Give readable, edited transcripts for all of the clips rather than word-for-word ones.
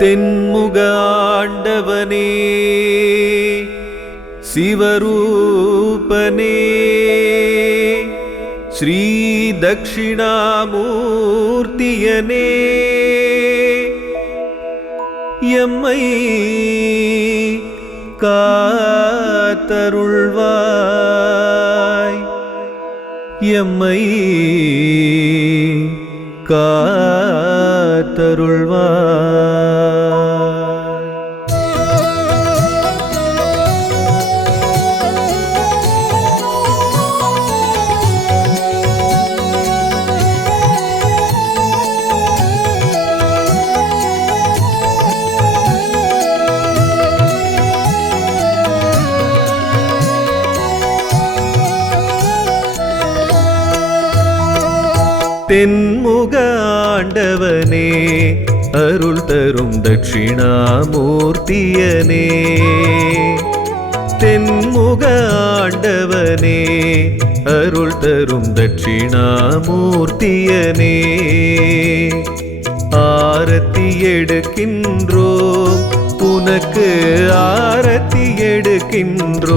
தென்முக ஆண்டவனே சிவரூபனே ஸ்ரீ தட்சிணாமூர்த்தியனே எம்மை காத்தருள்வாய் எம்மை காத்தருள்வாய். தென்முக ஆண்டவனே அருள் தரும் தட்சிணாமூர்த்தியனே தென்முக ஆண்டவனே அருள் தரும் தட்சிணாமூர்த்தியனே ஆரத்தி எடுக்கின்றோம் உனக்கு ஆரத்தி எடுக்கின்றோம்.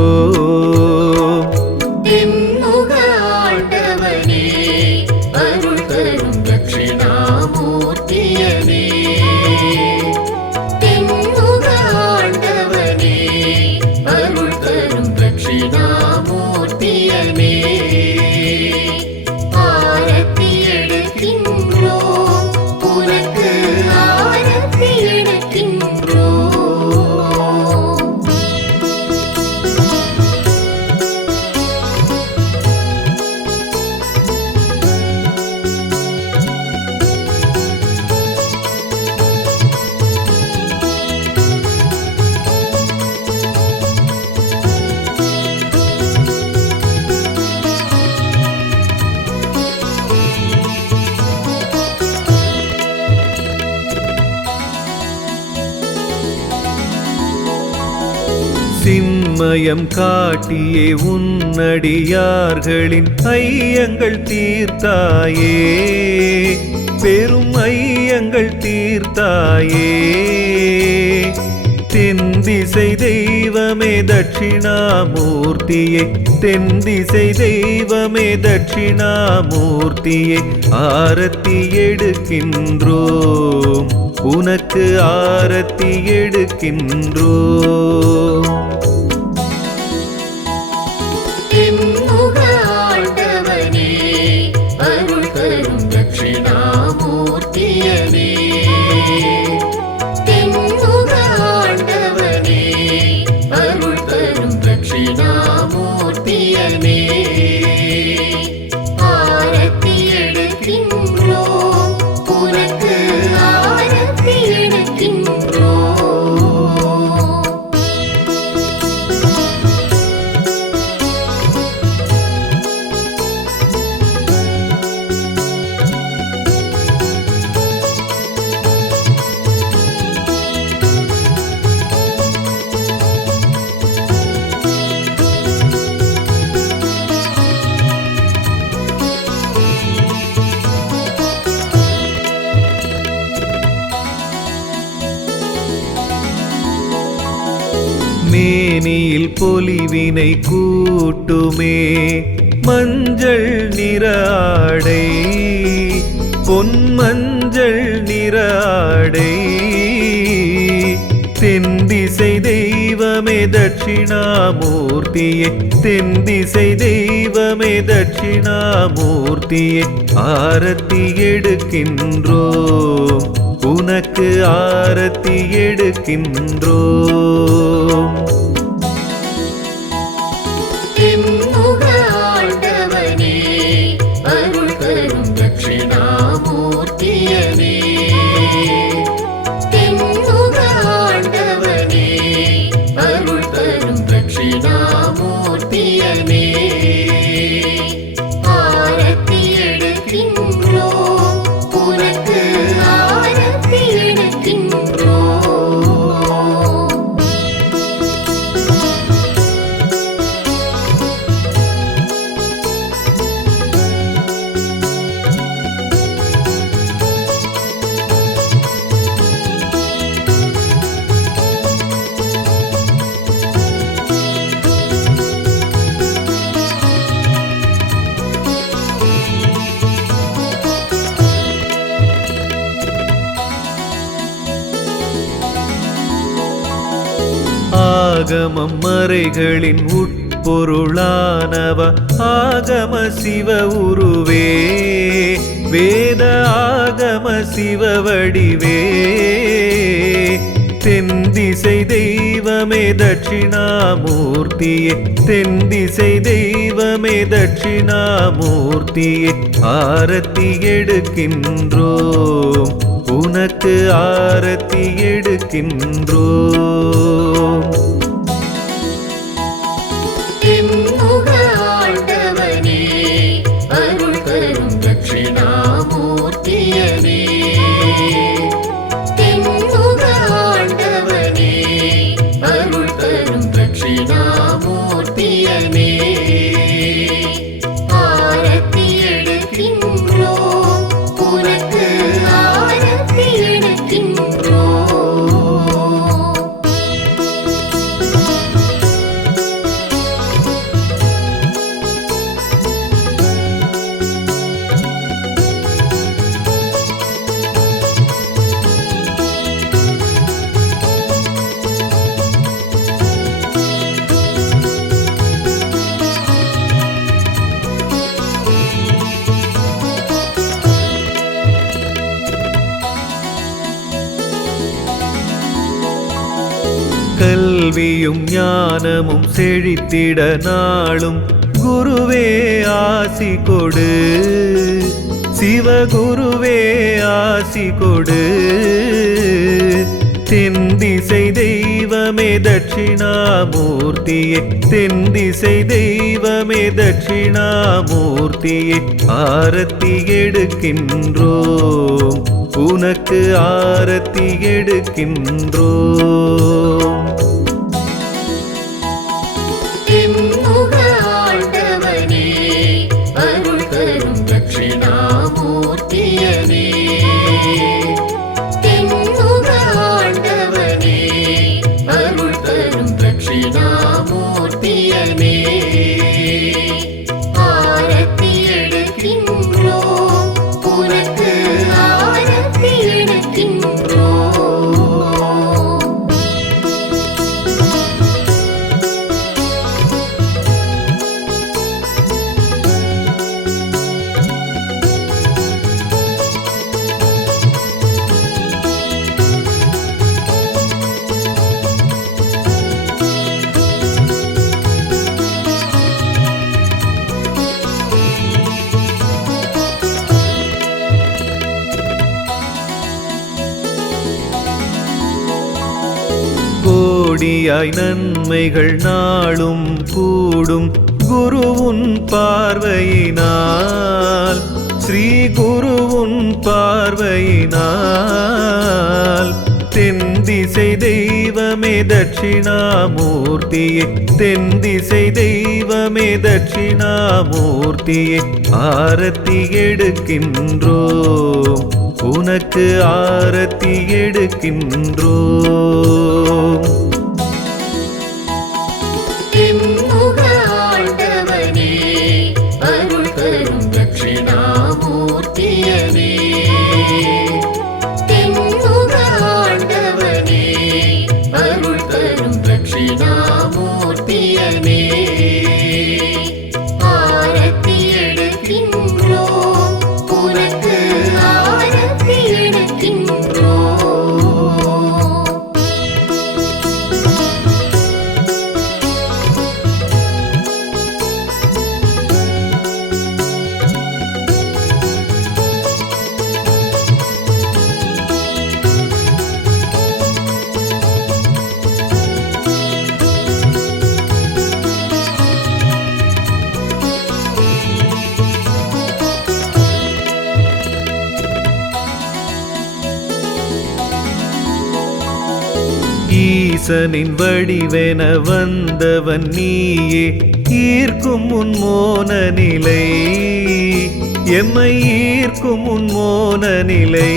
சின்மயம் காட்டியே உன்னடியார்களின் ஐயங்கள் தீர்த்தாயே பெரும் ஐயங்கள் தீர்த்தாயே. தென்திசை தெய்வமே தட்சிணாமூர்த்தியே தென்திசை தெய்வமே தட்சிணாமூர்த்தியே ஆரத்தி எடுக்கின்றோம் உனக்கு ஆரத்தி எடுக்கின்றோம். மேனியில் பொலிவினை கூட்டுமே மஞ்சள் நிற ஆடை பொன்மஞ்சள் நிற ஆடை. தென்திசை தெய்வமே தட்சிணாமூர்த்தியே தென்திசை தெய்வமே தட்சிணாமூர்த்தியே ஆரத்தி எடுக்கின்றோம் உனக்கு ஆரத்தி எடுக்கின்றோம். ஆகமம் மறைகளின் உட்பொருளானவ ஆகம சிவ உருவே வேத ஆகம சிவ வடிவே தென்திசை தெய்வமே தட்சிணாமூர்த்தியே தென்திசை தெய்வமே தட்சிணாமூர்த்தியே ஆரத்தி எடுக்கின்றோம் உனக்கு ஆரத்தி எடுக்கின்றோம். ஆண்டவனே அருள் தரும் தட்சிணாமூர்த்தியனே ஆண்டவனே அருள் தரும் தட்சிணாமூர்த்தியனே ஆரத்தி எடுக்கின்றோம் உனக்கு ஆரத்தி எடுக்கின்றோம். கல்வியும் ஞானமும் செழித்திட நாளும் குருவே ஆசி கொடு சிவகுருவே ஆசி கொடு தென்திசை தெய்வமே தட்சிணாமூர்த்தியே தென்திசை தெய்வமே தட்சிணாமூர்த்தியே ஆரத்தி எடுக்கின்றோம் உனக்கு ஆரத்தி எடுக்கின்றோம். ஆண்டவனே அருள் தரும் தட்சிணாமூர்த்தியனே ஆண்டவனே அருள் தரும் தட்சிணாமூர்த்தியனே ஆரத்தி எடுக்கின்றோம் உனக்கு ஆரத்தி எடுக்கின்றோம். கோடியாய் நன்மைகள் நாளும் கூடும் குருவுன் பார்வையினால் ஸ்ரீ குருவுன் பார்வையினால் தென்திசை தெய்வமே தட்சிணாமூர்த்தியே தென்திசை தெய்வமே தட்சிணாமூர்த்தியே ஆரத்தி எடுக்கின்றோம் உனக்கு ஆரத்தி எடுக்கின்றோம். ஆண்டவனே அருள் தரும் தட்சிணாமூர்த்தியனே ஆண்டவனே அருள் தரும் தட்சிணாமூர்த்தியனே ஆரத்தி எடுக்கின்றோம் உனக்கு ஆரத்தி எடுக்கின்றோம். ஈசனின் வடிவென வந்தவன் நீயே ஈர்க்கும் உன் மோன நிலை எம்மை ஈர்க்கும் உன் மோன நிலை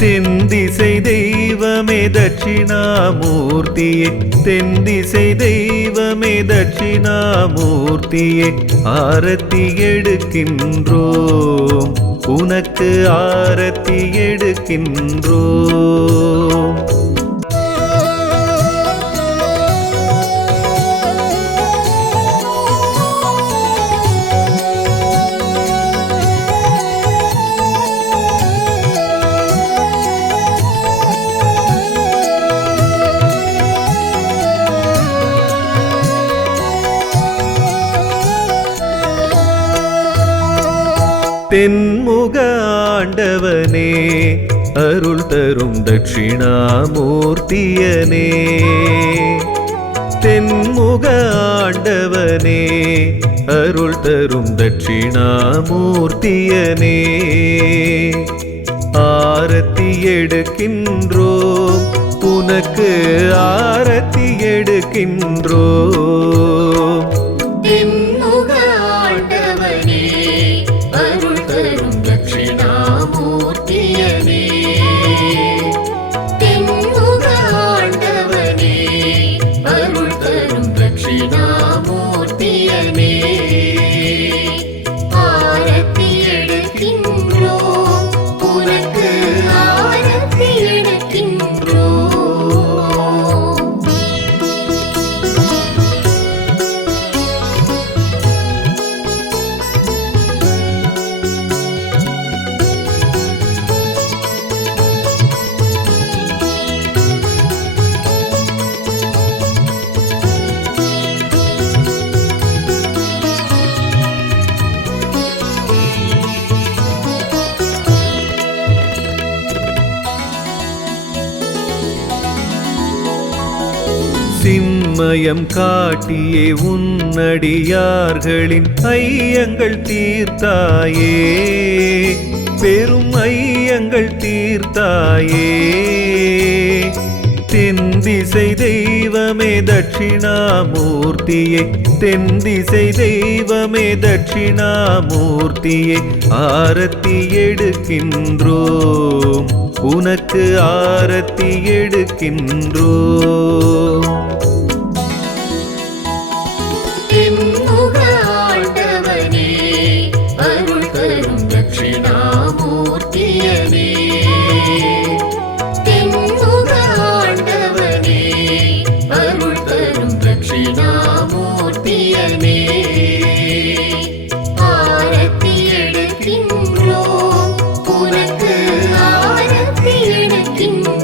தென்திசை தெய்வமே தட்சிணாமூர்த்தியே தென்திசை தெய்வமே தட்சிணாமூர்த்தியே ஆரத்தி எடுக்கின்றோம் உனக்கு ஆரத்தி எடுக்கின்றோம். தென்முக ஆண்டவனே அருள் தரும் தட்சிணாமூர்த்தியனே தென்முக ஆண்டவனே அருள் தரும் தட்சிணாமூர்த்தியனே ஆரத்தி எடுக்கின்றோம் உனக்கு ஆரத்தி எடுக்கின்றோம் தென்முக ஆண்டவனே அருள் தரும் தட்சிணாமூர்த்தியனே தென்முக ஆண்டவனே அருள் தரும் தட்சிணாமூர்த்தியனே ஆரத்தி எடுக்கின்றோம் உனக்கு ஆரத்தி எடுக்கின்றோம் சின்மயம் காட்டியே உன்னடியார்களின் ஐயங்கள் தீர்த்தாயே பெரும் ஐயங்கள் தீர்த்தாயே தென்திசை தெய்வமே தட்சிணாமூர்த்தியே தென்திசை தெய்வமே தட்சிணாமூர்த்தியே ஆரத்தி எடுக்கின்றோம் உனக்கு ஆரத்தி எடுக்கின்றோம் தென்முக ஆண்டவனே அருள் தரும் தட்சிணாமூர்த்தியனே தென்முக ஆண்டவனே அருள் தரும் தட்சிணாமூர்த்தியனே ஆரத்தி எடுக்கின்றோம் உனக்கு ஆரத்தி எடுக்கின்றோம்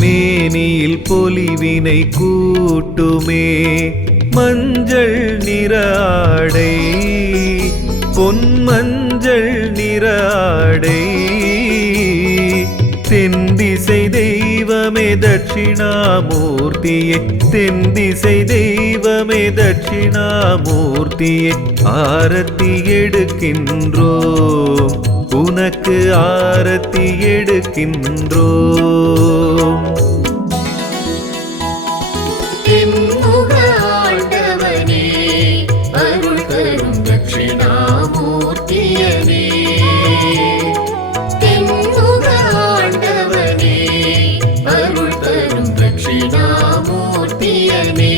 மேனியில் பொலிவினை கூட்டுமே மஞ்சள் நிற ஆடை பொன்மஞ்சள் நிற ஆடை தென்திசை தெய்வமே தட்சிணாமூர்த்தியே தென்திசை தெய்வமே தட்சிணாமூர்த்தியே ஆரத்தி எடுக்கின்றோம் உனக்கு ஆரத்தி எடுக்கின்றோம் தென்முக ஆண்டவனே அருள் தரும் தட்சிணாமூர்த்தியனே தென்முக ஆண்டவனே அருள் தரும் தட்சிணாமூர்த்தியனே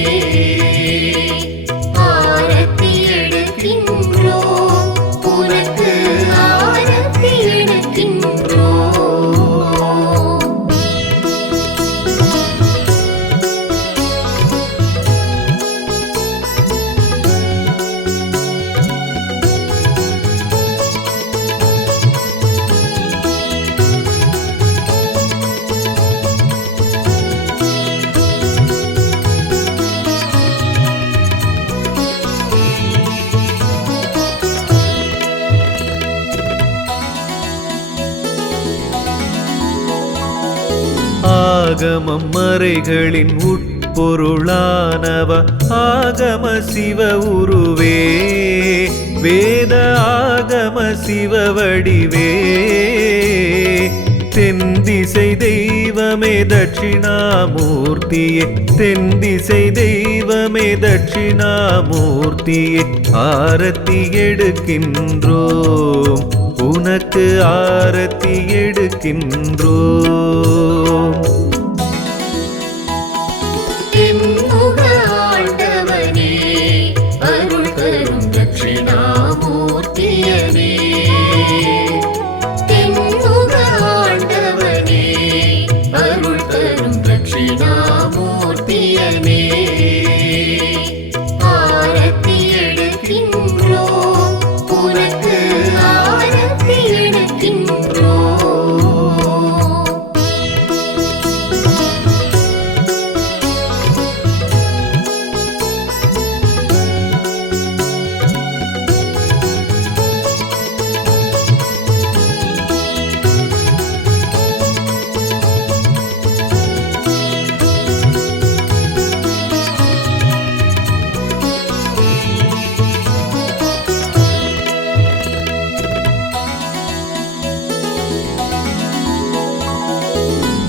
ஆரத்தி எடுக்கின்றோம் உனக்கு ஆரத்தி எடுக்கின்றோம் ஆகமம் மறைகளின் உட்பொருளானவ ஆகம சிவ உருவே வேத ஆகம சிவ வடிவே தென்திசை தெய்வமே தட்சிணாமூர்த்தியே தென்திசை தெய்வமே தட்சிணாமூர்த்தியே ஆரத்தி எடுக்கின்றோம் உனக்கு ஆரத்தி எடுக்கின்றோம் தென்முக ஆண்டவனே அருள் தரும் தட்சிணாமூர்த்தியனே தட்சிணாமூர்த்தியனே ஆரத்தி எடுக்கின்றோம் உனக்கு ஆரத்தி எடுக்கின்றோம்.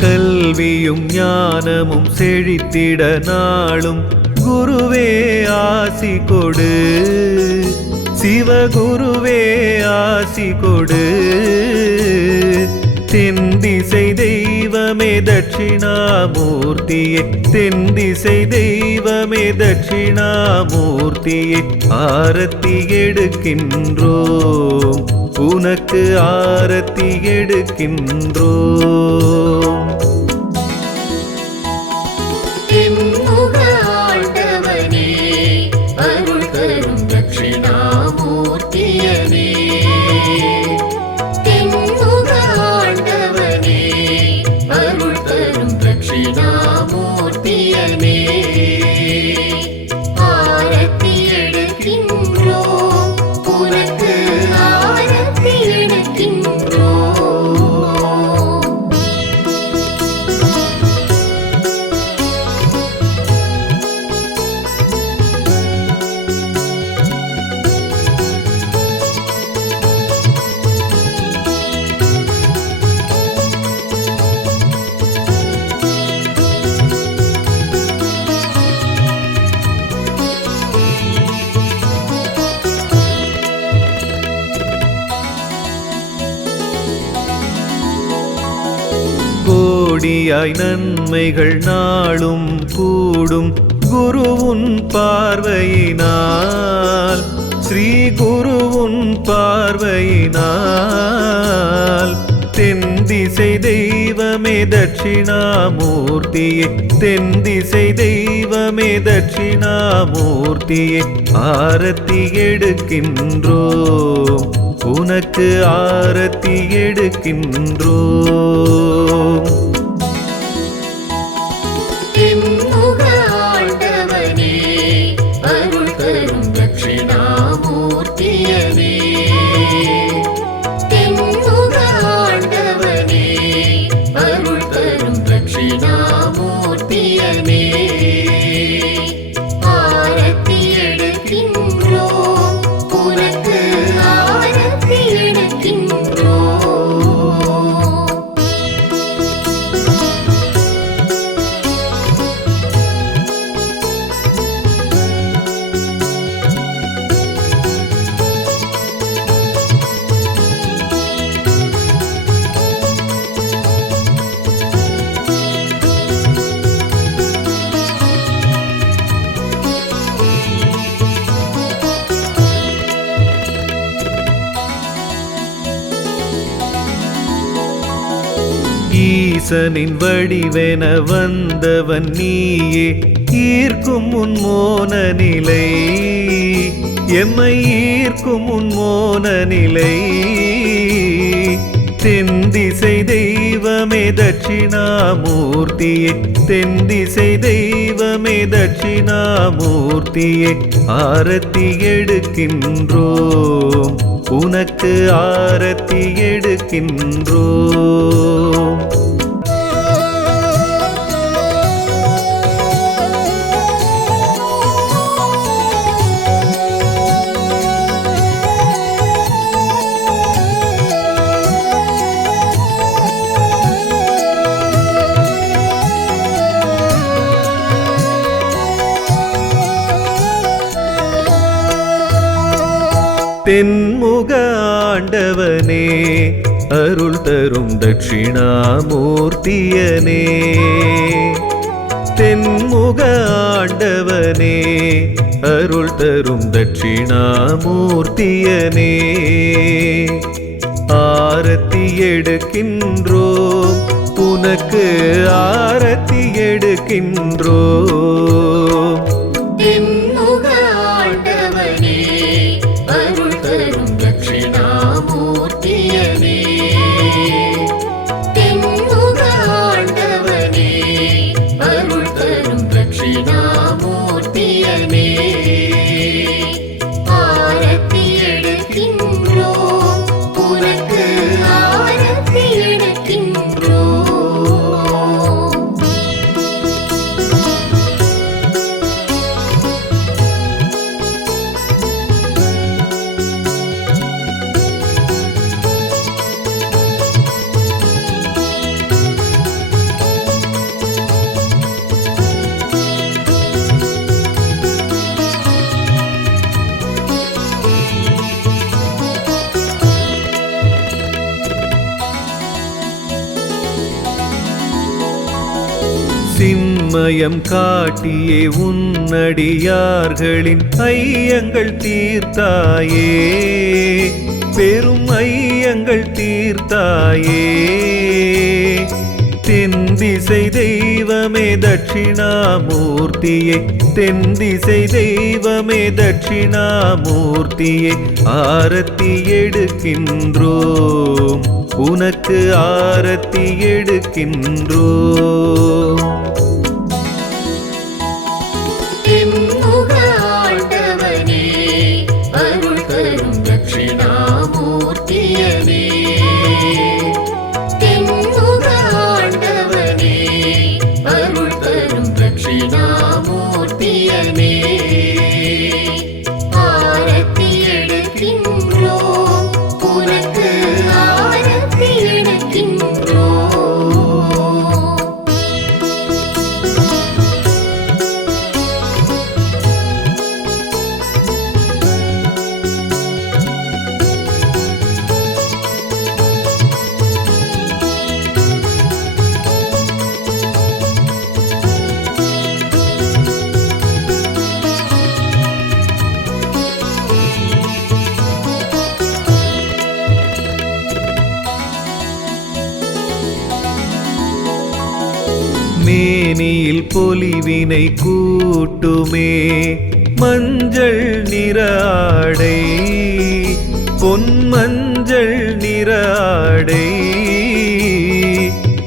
கல்வியும் ஞானமும் செழித்திட நாளும் குருவே ஆசி கொடு, சிவகுருவே ஆசி கொடு. தென்திசை தெய்வமே தட்சிணாமூர்த்தியே, தென்திசை தெய்வமே தட்சிணாமூர்த்தியே, ஆரத்தி எடுக்கின்றோம் உனக்கு ஆரத்தி எடுக்கின்றோம். தென்முக ஆண்டவனே அருள் தரும் தட்சிணாமூர்த்தியனே தென்முக ஆண்டவனே அருள் தரும் தட்சிணாமூர்த்தியனே ஆரத்தி எடுக்கின்றோம் உனக்கு ஆரத்தி எடுக்கின்றோம். கோடியாய் நன்மைகள் நாளும் கூடும் குருவுன் பார்வையினால், ஸ்ரீ குருவுன் பார்வையினால். தென்திசை தெய்வமே தட்சிணாமூர்த்தியே, தென்திசை தெய்வமே தட்சிணாமூர்த்தியே, ஆரத்தி எடுக்கின்றோம் உனக்கு ஆரத்தி எடுக்கின்றோம். தென்முக ஆண்டவனே அருள் தரும் தட்சிணாமூர்த்தியனே தென்முக ஆண்டவனே அருள் தரும் தட்சிணாமூர்த்தியனே ஆரத்தி எடுக்கின்றோம் உனக்கு ஆரத்தி எடுக்கின்றோம். ஈசனின் வடிவென வந்தவன் நீயே, ஈர்க்கும் உன் மோன நிலை, எம்மை ஈர்க்கும் உன் மோன நிலை. தென்திசை தெய்வமே தட்சிணாமூர்த்தியே, தென்திசை தெய்வமே தட்சிணாமூர்த்தியே, ஆரத்தி எடுக்கின்றோம் உனக்கு ஆரத்தி எடுக்கின்றோம். தென்முக ஆண்டவனே அருள் தரும் தட்சிணாமூர்த்தியனே, தென்முக ஆண்டவனே அருள் தரும் தட்சிணாமூர்த்தியனே, ஆரத்தி எடுக்கின்றோம் உனக்கு ஆரத்தி எடுக்கின்றோம். தென்முக ஆண்டவனே அருள் தரும் தட்சிணாமூர்த்தியனே. தென்முக ஆண்டவனே அருள் தரும் தட்சிணாமூர்த்தியனே. ஆரத்தி எடுக்கின்றோம் உனக்கு ஆரத்தி எடுக்கின்றோம். சின்மயம் காட்டியே உன்னடியார்களின் ஐயங்கள் தீர்த்தாயே, பெரும் ஐயங்கள் தீர்த்தாயே. தென்திசை தெய்வமே தட்சிணாமூர்த்தியே, தென்திசை தெய்வமே தட்சிணாமூர்த்தியே. ஆரத்தி எடுக்கின்றோம் உனக்கு ஆரத்தி எடுக்கின்றோம். தென்முக ஆண்டவனே அருள் தரும் தட்சிணாமூர்த்தியனே. தென்முக ஆண்டவனே அருள் தரும் தட்சிணாமூர்த்தியனே. ஆரத்தி எடுக்கின்றோம் உனக்கு ஆரத்தி எடுக்கின்றோம். மேனியில் பொலிவினை கூட்டுமே மஞ்சள் நிற ஆடை, பொன்மஞ்சள் நிற ஆடை.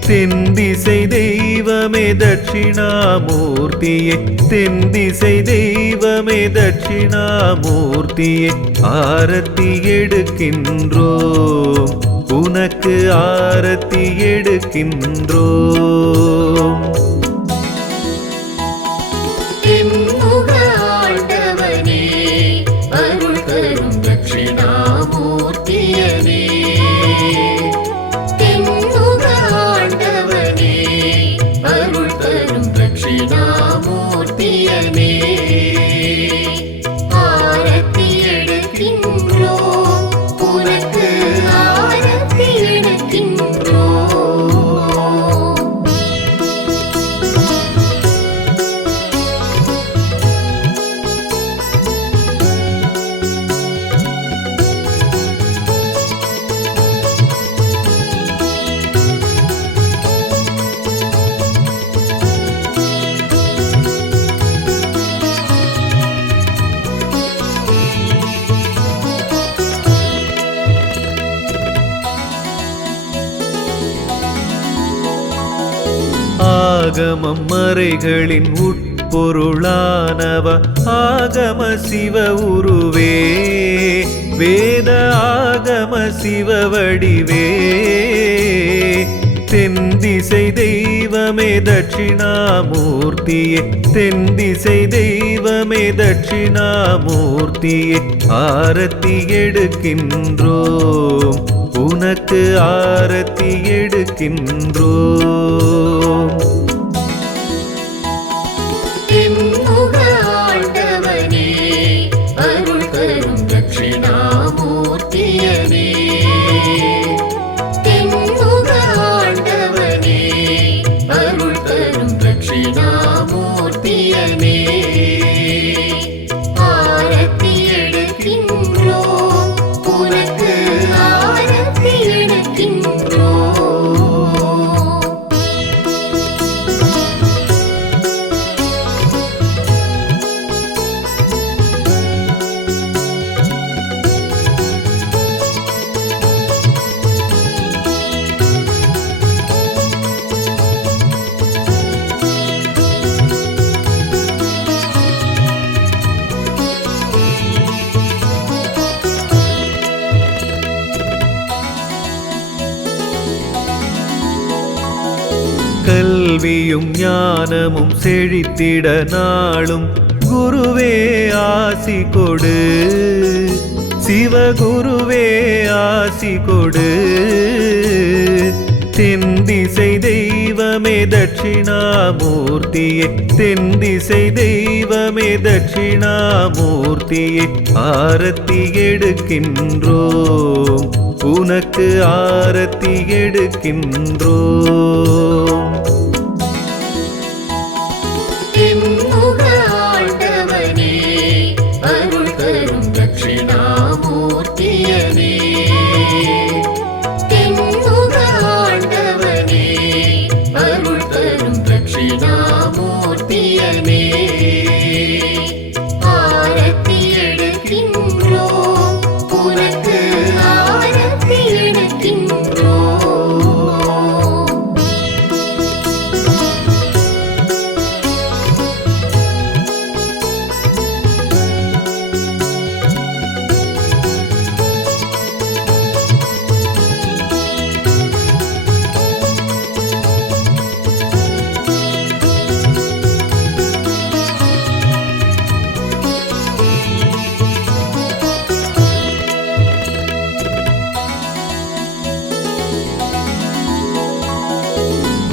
தென்திசை தெய்வமே தட்சிணாமூர்த்தியே, தென்திசை தெய்வமே தட்சிணாமூர்த்தியே. ஆரத்தி எடுக்கின்றோம் உனக்கு ஆரத்தி எடுக்கின்றோம். தென்முக ஆண்டவனே அருள் தரும் தட்சிணாமூர்த்தியனே. தென்முக ஆண்டவனே அருள் தரும் தட்சிணாமூர்த்தியனே. ஆரத்தி எடுக்கின்றோம் உனக்கு ஆரத்தி எடுக்கின்றோம். ஆகமம் மறைகளின் உட்பொருளானவ ஆகம சிவ உருவே, வேத ஆகம சிவ வடிவே. தென்திசை தெய்வமே தட்சிணாமூர்த்தியே, தென்திசை தெய்வமே தட்சிணாமூர்த்தியே. ஆரத்தி எடுக்கின்றோம் உனக்கு ஆரத்தி எடுக்கின்றோம். தென்முக ஆண்டவனே அருள் தரும் தட்சிணாமூர்த்தியனே. தென்முக ஆண்டவனே அருள் தரும் தட்சிணாமூர்த்தியனே. ஆரத்தி எடுக்கின்றோம் உனக்கு ஆரத்தி எடுக்கின்றோம். கல்வியும் ஞானமும் செழித்திட நாளும் குருவே ஆசி கொடு, சிவகுருவே ஆசி கொடு. தென்திசை தெய்வமே தட்சிணாமூர்த்தியே, தென்திசை தெய்வமே தட்சிணாமூர்த்தியே, ஆரத்தி எடுக்கின்றோம், உனக்கு ஆரத்தி எடுக்கின்றோம். தென்முக ஆண்டவனே, அருள் தரும் தட்சிணாமூர்த்தியனே. தென்முக ஆண்டவனே, அருள் தரும் தட்சிணாமூர்த்தியனே. ஆரத்தி எடுக்கின்றோம், உனக்கு ஆரத்தி எடுக்கின்றோம்.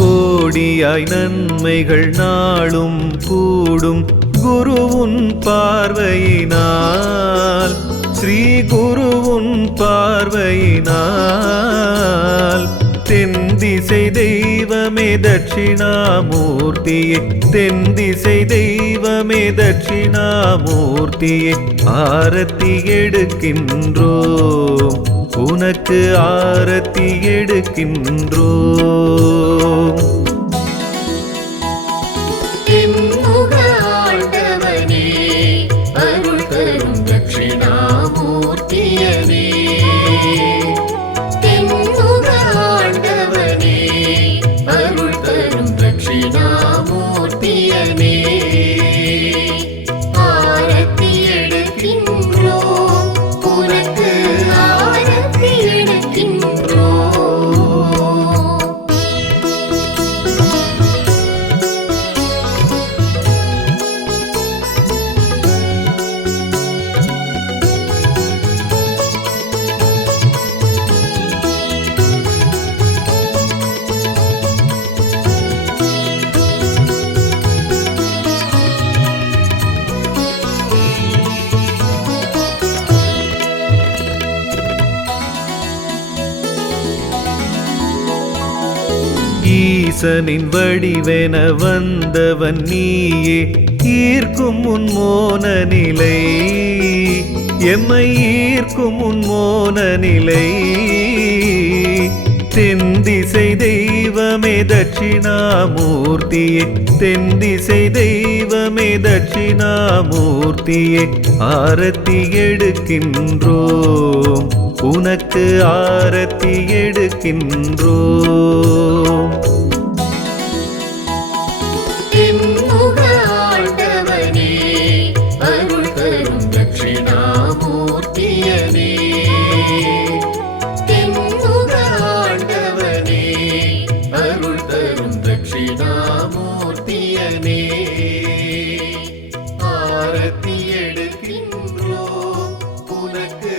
கோடியாய் நன்மைகள் நாளும் கூடும் குருவுன் பார்வையினால், ஸ்ரீ குருவுன் பார்வையினால். தென்திசை தெய்வமே தட்சிணாமூர்த்தியே, தென்திசை தெய்வமே தட்சிணாமூர்த்தியே, ஆரத்தி எடுக்கின்றோம், உனக்கு ஆரத்தி எடுக்கின்றோம். தென்முக ஆண்டவனே, அருள் தரும் தட்சிணாமூர்த்தியனே. தென்முக ஆண்டவனே, அருள் தரும் தட்சிணாமூர்த்தியனே. ஆரத்தி எடுக்கின்றோம், உனக்கு ஆரத்தி எடுக்கின்றோம். ஈசனின் வடிவென வந்தவன் நீயே, ஈர்க்கும் உன் மோன நிலை, எம்மை ஈர்க்கும் உன் மோன நிலை. தென்திசை தெய்வமே தட்சிணாமூர்த்தியே, தென்திசை தெய்வமே தட்சிணாமூர்த்தியே, ஆரத்தி எடுக்கின்றோம், உனக்கு ஆரத்தி எடுக்கின்றோம். தென்முக ஆண்டவனே, அருள் தரும் தட்சிணாமூர்த்தியனே. தென்முக ஆண்டவனே, அருள் தரும் தட்சிணாமூர்த்தியனே. ஆரத்தி எடுக்கின்றோம், உனக்கு